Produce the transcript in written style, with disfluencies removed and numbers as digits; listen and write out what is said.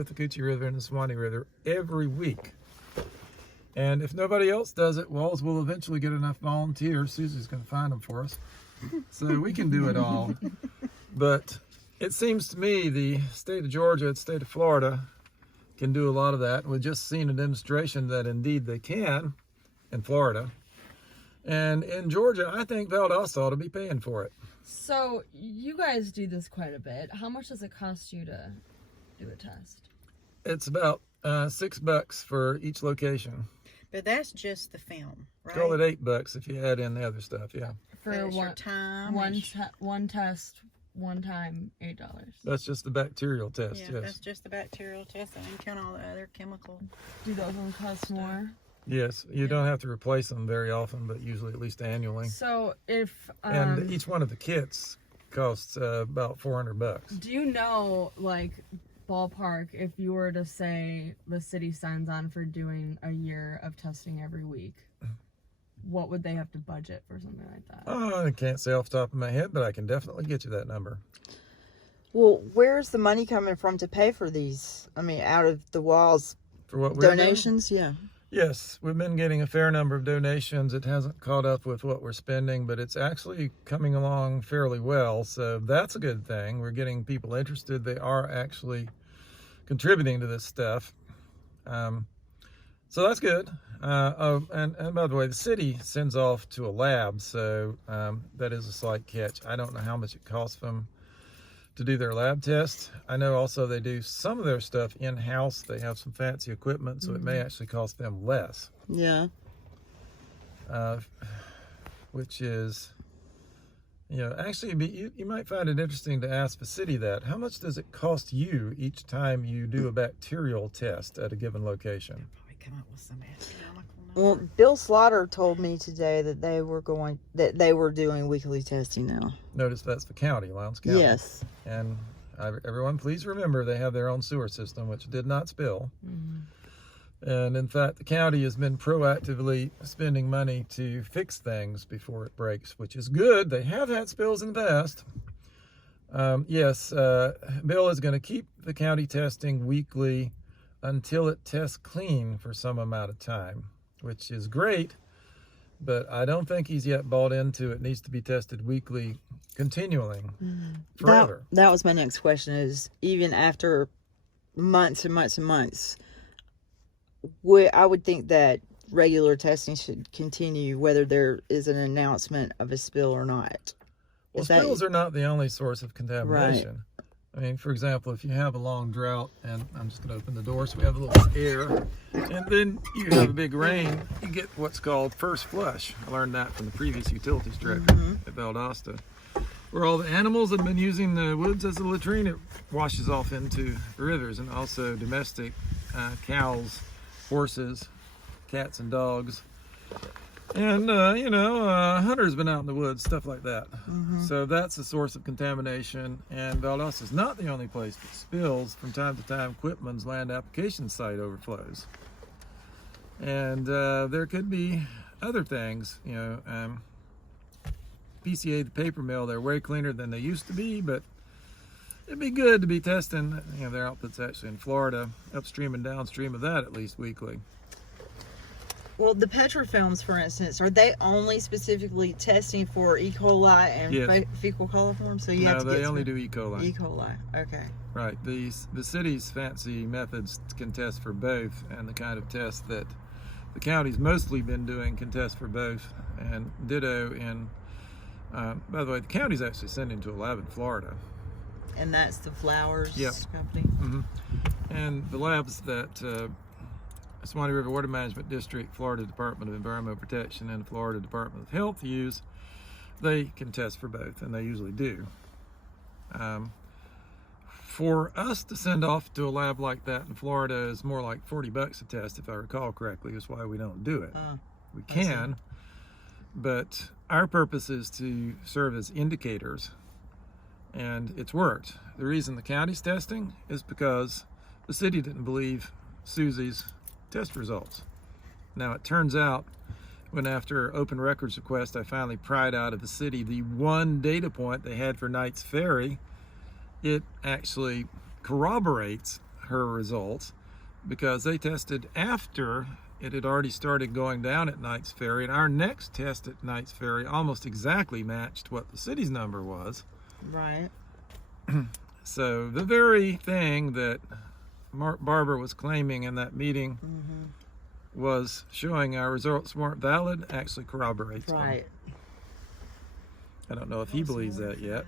with the Coochie River and the Swanee River every week. And if nobody else does it, WWALS will eventually get enough volunteers. Susie's going to find them for us. So we can do it all. But it seems to me the state of Georgia and state of Florida can do a lot of that. We've just seen a demonstration that indeed they can in Florida. And in Georgia, I think Valdosta ought to be paying for it. So you guys do this quite a bit. How much does it cost you to do a test? It's about $6 for each location. But that's just the film, right? Call it $8 if you add in the other stuff, yeah. For your time. one test, one time, $8. That's just the bacterial test, Yeah, yes. that's just the bacterial test. I didn't count all the other chemical. Do those ones cost more? Yes, you don't have to replace them very often, but usually at least annually. So if and each one of the kits costs about $400. Do you know, like, ballpark, if you were to say the city signs on for doing a year of testing every week, what would they have to budget for something like that? Oh, I can't say off the top of my head, but I can definitely get you that number. Well, where's the money coming from to pay for these? I mean, out of the WWALS for what we're donations, doing? Yeah. Yes, we've been getting a fair number of donations. It hasn't caught up with what we're spending, but it's actually coming along fairly well. So that's a good thing. We're getting people interested. They are actually contributing to this stuff. So that's good. And by the way, the city sends off to a lab, so that is a slight catch. I don't know how much it costs them to do their lab tests. I know also they do some of their stuff in-house. They have some fancy equipment, so it may actually cost them less. Yeah. Which is, you know, actually you might find it interesting to ask the city that. How much does it cost you each time you do a bacterial test at a given location? Probably come up with some astronomical number. Well, Bill Slaughter told me today that they were doing weekly testing now. Notice that's the county, Lowndes County. Yes. And everyone, please remember they have their own sewer system, which did not spill. And in fact, the county has been proactively spending money to fix things before it breaks, which is good. They have had spills in the past. Yes, Bill is going to keep the county testing weekly until it tests clean for some amount of time, which is great, but I don't think he's yet bought into it needs to be tested weekly, continually, forever. That was my next question, is even after months and months and months, I would think that regular testing should continue whether there is an announcement of a spill or not. Well, spills are not the only source of contamination. Right. I mean, for example, if you have a long drought, and I'm just going to open the door so we have a little air, and then you have a big rain, you get what's called first flush. I learned that from the previous utilities director at Valdosta, where all the animals have been using the woods as a latrine. It washes off into the rivers, and also domestic cows, horses, cats, and dogs. And, hunters been out in the woods, stuff like that. So that's a source of contamination. And Valdosta is not the only place that spills. From time to time, Quitman's land application site overflows. And there could be other things, PCA, the paper mill, they're way cleaner than they used to be, but it'd be good to be testing, their output's actually in Florida, upstream and downstream of that at least weekly. Well, the petrofilms, for instance, are they only specifically testing for E. coli and fecal coliform? So you have to they only do E. coli. E. coli, okay. Right. The city's fancy methods can test for both, and the kind of test that the county's mostly been doing can test for both. And ditto in, by the way, the county's actually sending to a lab in Florida. And that's the Flowers company? And the labs that Swanee River Water Management District, Florida Department of Environmental Protection, and Florida Department of Health use, they can test for both, and they usually do. For us to send off to a lab like that in Florida is more like $40 a test, if I recall correctly. That's why we don't do it. We can, but our purpose is to serve as indicators, and it's worked. The reason the county's testing is because the city didn't believe Susie's test results. Now it turns out, when after open records request I finally pried out of the city the one data point they had for Knight's Ferry, it actually corroborates her results because they tested after it had already started going down at Knight's Ferry, and our next test at Knight's Ferry almost exactly matched what the city's number was. Right. So the very thing that Barbara was claiming in that meeting was showing our results weren't valid actually corroborates them. Right. I don't know if he believes that yet.